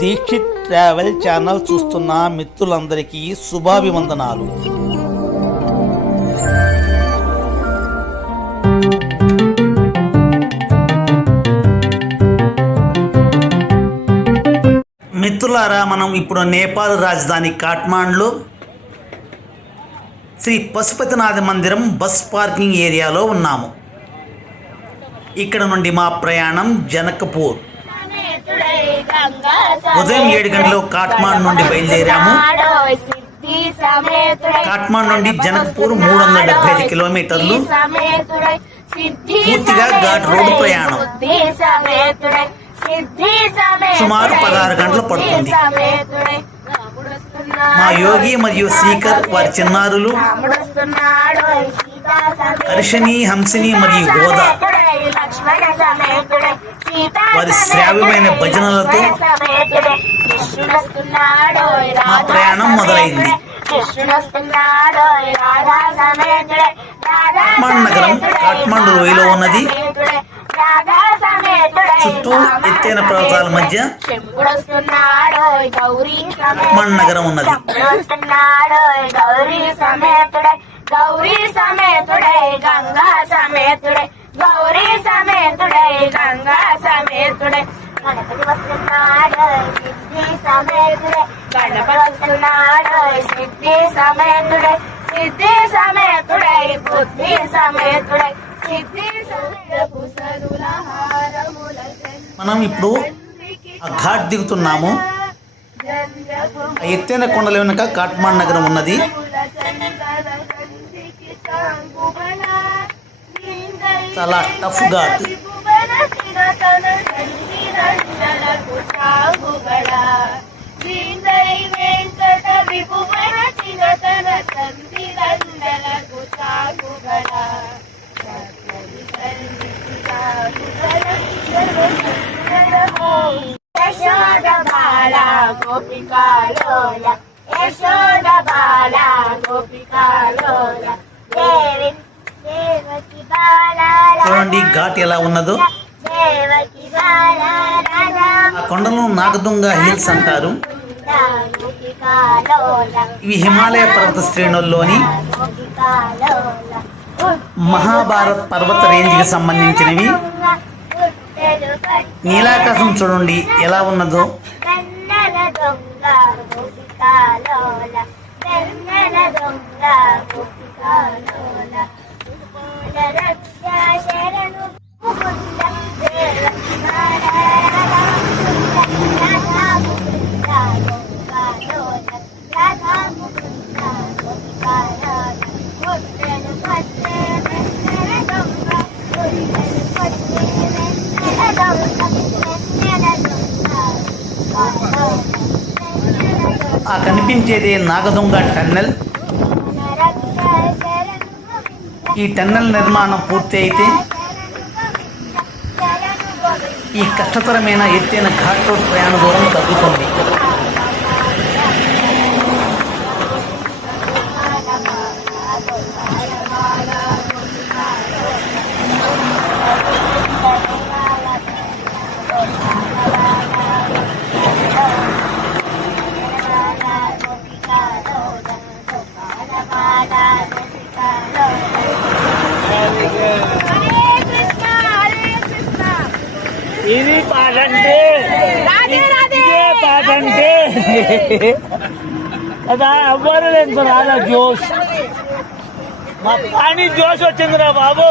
Dixit travel channel చూస్తున్న మిత్రులందరికీ శుభాభివందనాలు. మిత్రులారా, మనం ఇప్పుడు నేపాల్ రాజధాని కాఠ్మాండ్లో శ్రీ పశుపతినాథ మందిరం బస్ పార్కింగ్ ఏరియాలో ఉన్నాము. ఇక్కడ నుండి మా ప్రయాణం జనకపూర్. ఉదయం 7 గంటలకు కాఠ్మాండ్ నుండి బయలుదేరాము. కాఠ్మాండ్ నుండి జనకపూర్ 375 కిలోమీటర్లు. పూర్తిగా ఘాట్ రోడ్డు ప్రయాణం. సుమారు 16 గంటలు పడుతుంది. మా యోగి మరియు సీకర్, వారి చిన్నారులు హర్షిని, హంసిని మరియు గోదా వారి శ్రావ్యమైన భజనలతో మా ప్రయాణం మొదలైంది. కాఠ్మాండ్ నగరం కాఠ్మాండ్ లోయలో ఉన్నది. చుట్టూ ఎత్తైన పర్వతాల మధ్య కాఠ్మాండ్ నగరం ఉన్నది. గౌరీ సమేతుడై గంగా సమేతుడై, గౌరీ సమేతుడై గంగా సమేతుడై, గణపతి వస్తున్నాడు సిద్ధి సమేతుడై, గణపతి వస్తున్నాడు సిద్ధి సమేతుడై, సిద్ధి సమేతుడై బుద్ధి సమేతుడై, సిద్ధి మనం ఇప్పుడు ఆ ఘాట్ దిగుతున్నాము. ఆ ఎత్తైన కొండల వెనుక కాఠ్మాండ్ నగరం ఉన్నది. చాలా టఫ్ ఘాట్. యశోద బాల గోపికా లోల, యశోద బాల గోపికా లోల, దేవకి బాల. చూడండి ఘాట్ ఎలా ఉన్నదో. దేవకి బాల ఆ కొండలను నాగదుంగ హిల్స్ అంటారు. ఇవి హిమాలయ పర్వత శ్రేణుల్లోని మహాభారత్ పర్వత రేంజ్కి సంబంధించినవి. నీలాకాశం చూడండి ఎలా ఉన్నదో. ఆ కనిపించేది నాగదుంగ టన్నెల్. ఈ టన్నెల్ నిర్మాణం పూర్తి అయితే ఈ కష్టతరమైన ఎత్తైన ఘాట్ రోడ్ ప్రయాణ దూరం తగ్గుతుంది. ఇది పాటంటే ఇదే పాటంటే కదా. ఎవ్వరు లేదు రాదా జోష్. మా పాని జోష్ వచ్చిందిరా బాబు.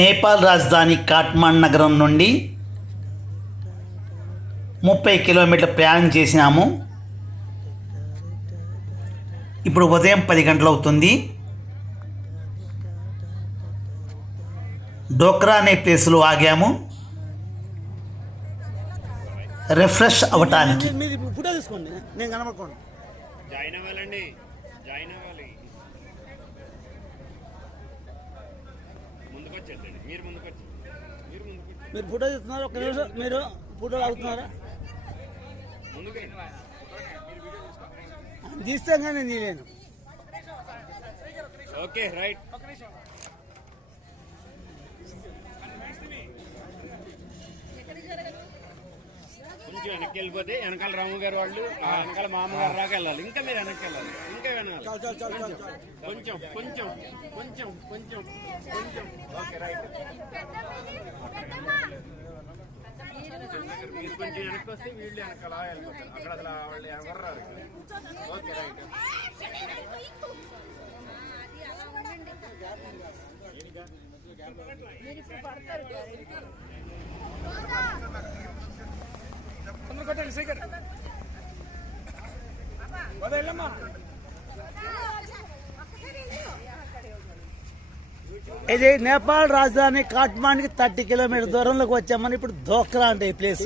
నేపాల్ రాజధాని కాఠ్మాండ్ నగరం నుండి 30 కిలోమీటర్ల ప్రయాణం చేసినాము. ఇప్పుడు ఉదయం 10 గంటలు అవుతుంది. డోక్రా అనే ప్లేస్లో ఆగాము రిఫ్రెష్ అవ్వటానికి. ఫోటో తీసుకోండి, నేను కనపడుకోండి. మీరు ఫోటో తీస్తున్నారు, ఒక్క నిమిషం మీరు ఫోటో అవుతున్నారా? తీస్తాం కానీ నేను ఓకే రైట్ కొంచెం వెనక్కి వెళ్ళిపోతే వెనకాల రాము గారు వాళ్ళు వెనకాల మామగారు రాక వెళ్ళాలి ఇంకా మీరు వెనక్కి వెళ్ళాలి ఇంకా వినాలి కొంచెం కొంచెం కొంచెం కొంచెం కొంచెం ఓకే రైట్ మీరు కొంచెం వెనక్కి వస్తే వీళ్ళు వెనకాల వెళ్ళిపోతారు అక్కడ అసలు వాళ్ళు ఎవరు రారు ఓకే రైట్ ఇది నేపాల్ రాజధాని కాఠ్మాండ్కి 30 కిలోమీటర్ దూరంలోకి వచ్చామని ఇప్పుడు ధోక్రా అంటే ఈ ప్లేస్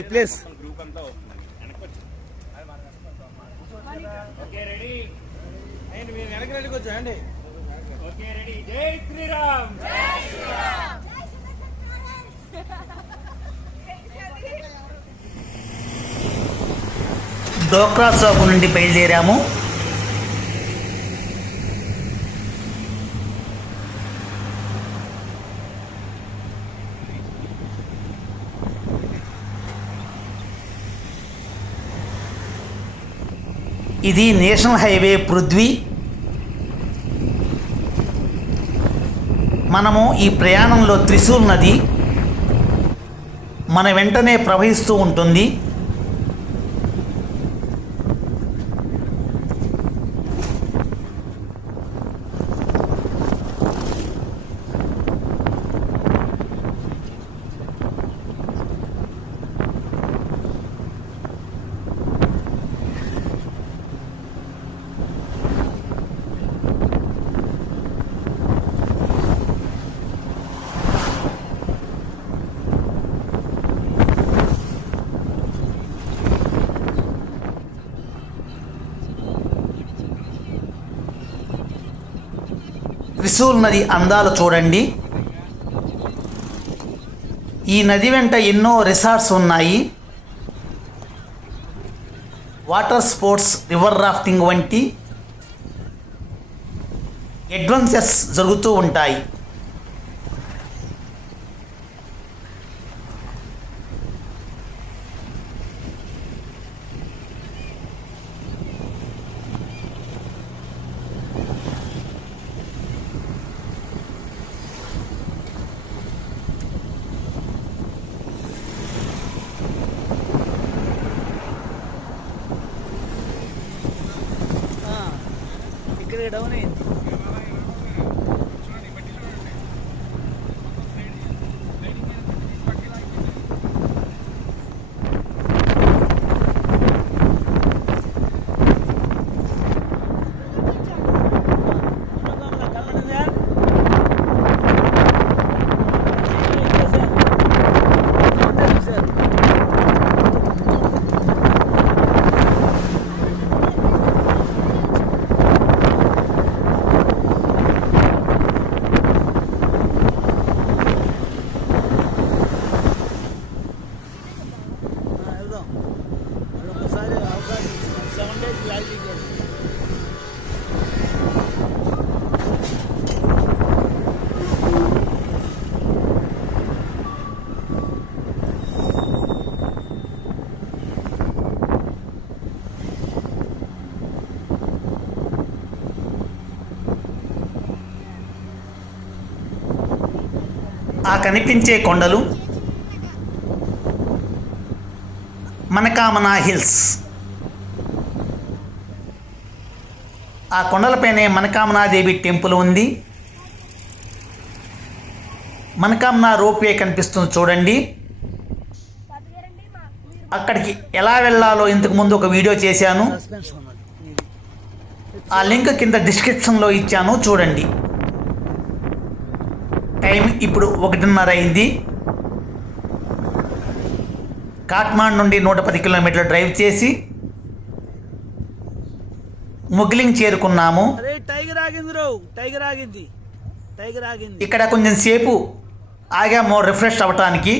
ఈ ప్లేస్ గ్రూప్ అంతా వస్తుంది వెనక్కి వచ్చి ఓకే రెడీ మేము వెనక రెడీకి వచ్చామండి ఓకే రెడీ జై శ్రీరామ్ డోక్రా చౌక్ నుండి బయలుదేరాము. ఇది నేషనల్ హైవే పృథ్వీ. మనము ఈ ప్రయాణంలో త్రిశూల్ నది మన వెంటనే ప్రవహిస్తూ ఉంటుంది. త్రిశూల్ నది అందాలు చూడండి. ఈ నది వెంట ఎన్నో రిసార్ట్స్ ఉన్నాయి. వాటర్ స్పోర్ట్స్, రివర్ రాఫ్టింగ్ వంటి అడ్వెంచర్స్ జరుగుతూ ఉంటాయి. ఇక్కడ డౌన్ అయింది. ఒకసారి అవకాశం 7 days లాగ్ ఆ కనిపించే కొండలు మనకామనా హిల్స్. ఆ కొండలపైనే మనకామనాదేవి టెంపుల్ ఉంది. మనకామనా రోప్వే కనిపిస్తుంది చూడండి. అక్కడికి ఎలా వెళ్ళాలో ఇంతకుముందు ఒక వీడియో చేశాను. ఆ లింక్ కింద డిస్క్రిప్షన్లో ఇచ్చాను, చూడండి. టైం ఇప్పుడు 1:30 అయింది. కాట్మాండ్ నుండి 110 కిలోమీటర్లు డ్రైవ్ చేసి ముగ్లింగ్ చేరుకున్నాము. టైగర్ ఆగింది. ఇక్కడ కొంచెం సేపు ఆగాము రిఫ్రెష్ అవ్వటానికి.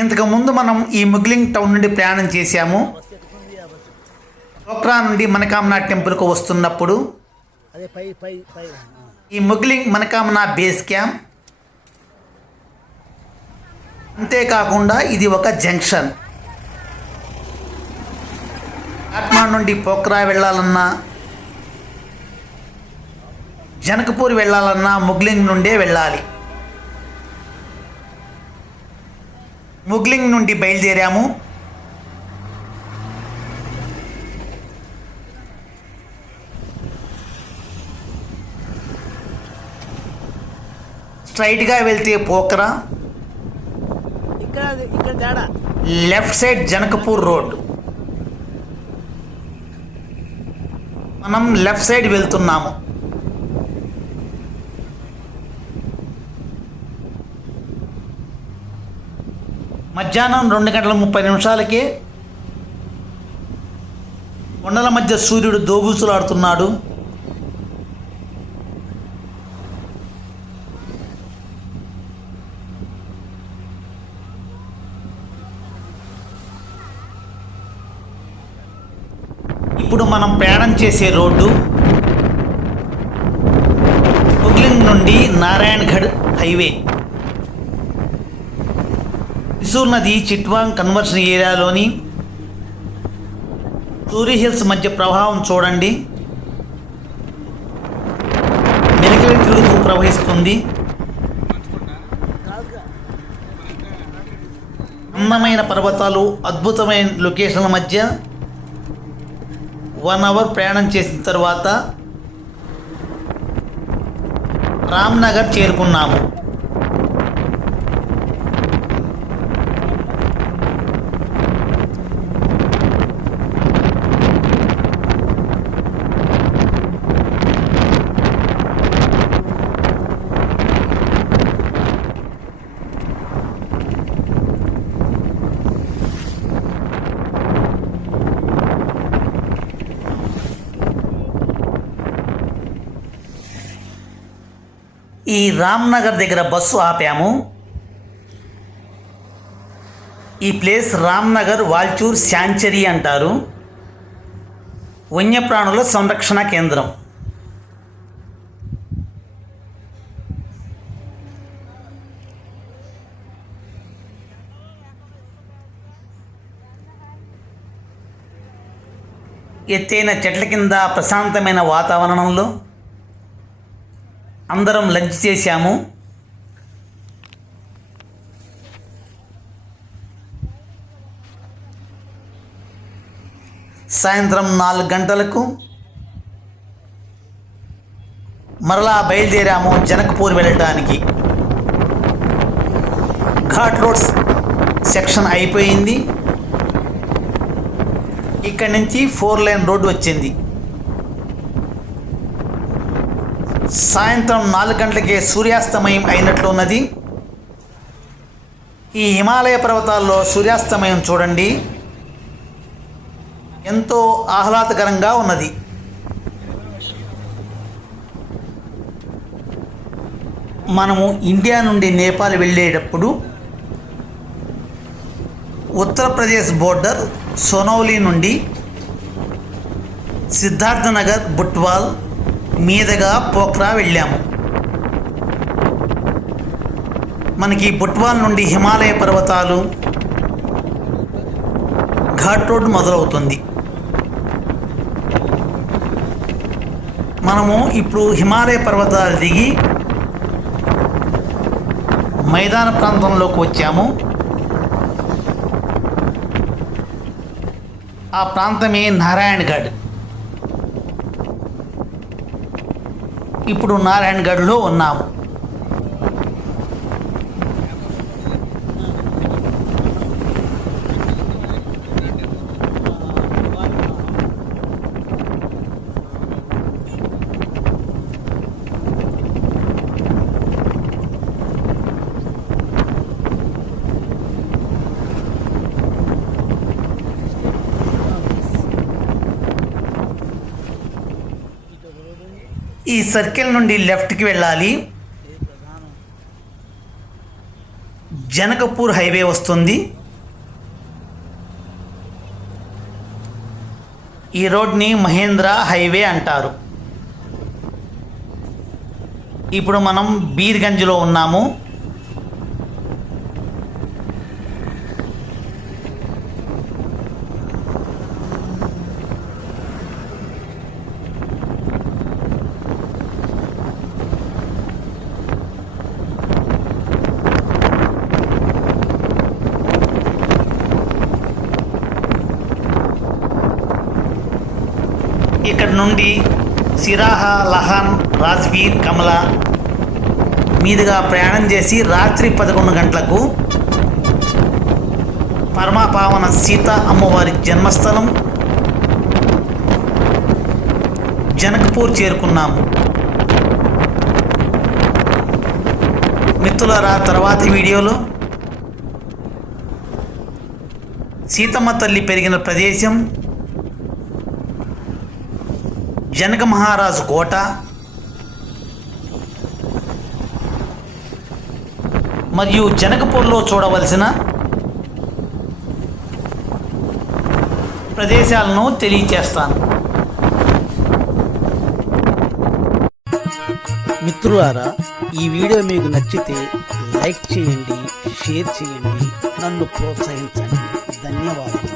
ఇంతకు ముందు మనం ఈ ముగ్లింగ్ టౌన్ నుండి ప్రయాణం చేశాము. పోఖ్రా నుండి మనకామనా టెంపుల్కు వస్తున్నప్పుడు అదే పై పై పై ఈ ముగ్లింగ్ మనకామనా బేస్ క్యాంప్, అంతేకాకుండా ఇది ఒక జంక్షన్. కాట్మాండ్ నుండి పోఖ్రా వెళ్ళాలన్నా, జనకపూర్ వెళ్ళాలన్నా ముగ్లింగ్ నుండే వెళ్ళాలి. ముగ్లింగ్ నుండి బయలుదేరాము. స్ట్రైట్గా వెళ్తే పోఖ్రా, ఇక్కడ తేడా. Left side Janakpur road. మనం లెఫ్ట్ సైడ్ వెళ్తున్నాము. మధ్యాహ్నం 2:30 కొండల మధ్య సూర్యుడు దోబూచులాడుతున్నాడు. ఇప్పుడు మనం ప్రయాణం చేసే రోడ్డు ముగ్లింగ్ నుండి నారాయణగఢ్ హైవే. త్రిశూర్ నది చిట్వాంగ్ కన్వర్షన్ ఏరియాలోని సూరి హిల్స్ మధ్య ప్రవాహం చూడండి. మెలికలు తిరుగుతూ ప్రవహిస్తుంది. అందమైన పర్వతాలు, అద్భుతమైన లొకేషన్ల మధ్య 1 అవర్ ప్రయాణం చేసిన తర్వాత రామ్నగర్ చేరుకున్నాము. ఈ రామ్నగర్ దగ్గర బస్సు ఆపాము. ఈ ప్లేస్ రామ్నగర్ వాల్చూర్ శాంచరీ అంటారు. వన్యప్రాణుల సంరక్షణ కేంద్రం. ఎత్తైన చెట్ల కింద ప్రశాంతమైన వాతావరణంలో అందరం లంచ్ చేశాము. సాయంత్రం 4 గంటలకు మరలా బయలుదేరాము జనకపూర్ వెళ్ళటానికి. ఘాట్ రోడ్స్ సెక్షన్ అయిపోయింది. ఇక్కడి నుంచి 4 లైన్ రోడ్డు వచ్చింది. సాయంత్రం 4 గంటలకే సూర్యాస్తమయం అయినట్లున్నది. ఈ హిమాలయ పర్వతాల్లో సూర్యాస్తమయం చూడండి, ఎంతో ఆహ్లాదకరంగా ఉన్నది. మనము ఇండియా నుండి నేపాల్ వెళ్ళేటప్పుడు ఉత్తరప్రదేశ్ బోర్డర్ సోనౌలి నుండి సిద్ధార్థనగర్, బుట్వాల్ మీదుగా పోఖ్రా వెళ్ళాము. మనకి బుట్వాల్ నుండి హిమాలయ పర్వతాలు, ఘాట్ రోడ్ మొదలవుతుంది. మనము ఇప్పుడు హిమాలయ పర్వతాలు దిగి మైదాన ప్రాంతంలోకి వచ్చాము. ఆ ప్రాంతమే నారాయణగఢ్. ఇప్పుడు నారాయణగఢ్లో ఉన్నాము. ఈ సర్కిల్ నుండి లెఫ్ట్కి వెళ్ళాలి. జనకపూర్ హైవే వస్తుంది. ఈ రోడ్ని మహేంద్ర హైవే అంటారు. ఇప్పుడు మనం బీర్గంజ్లో ఉన్నాము. ఇక్కడ నుండి సిరాహా, లహాన్, రాజ్వీర్, కమలా మీదుగా ప్రయాణం చేసి రాత్రి 11 గంటలకు పరమపావన సీత అమ్మవారి జన్మస్థలం జనకపూర్ చేరుకున్నాము. మిత్రులారా, తర్వాతి వీడియోలో సీతమ్మ తల్లి పెరిగిన ప్రదేశం, జనక మహారాజు కోట, మరియు జనకపూర్లో చూడవలసిన ప్రదేశాలను తెలియచేస్తాను. మిత్రులారా, ఈ వీడియో మీకు నచ్చితే లైక్ చేయండి, షేర్ చేయండి, నన్ను ప్రోత్సహించండి. ధన్యవాదాలు.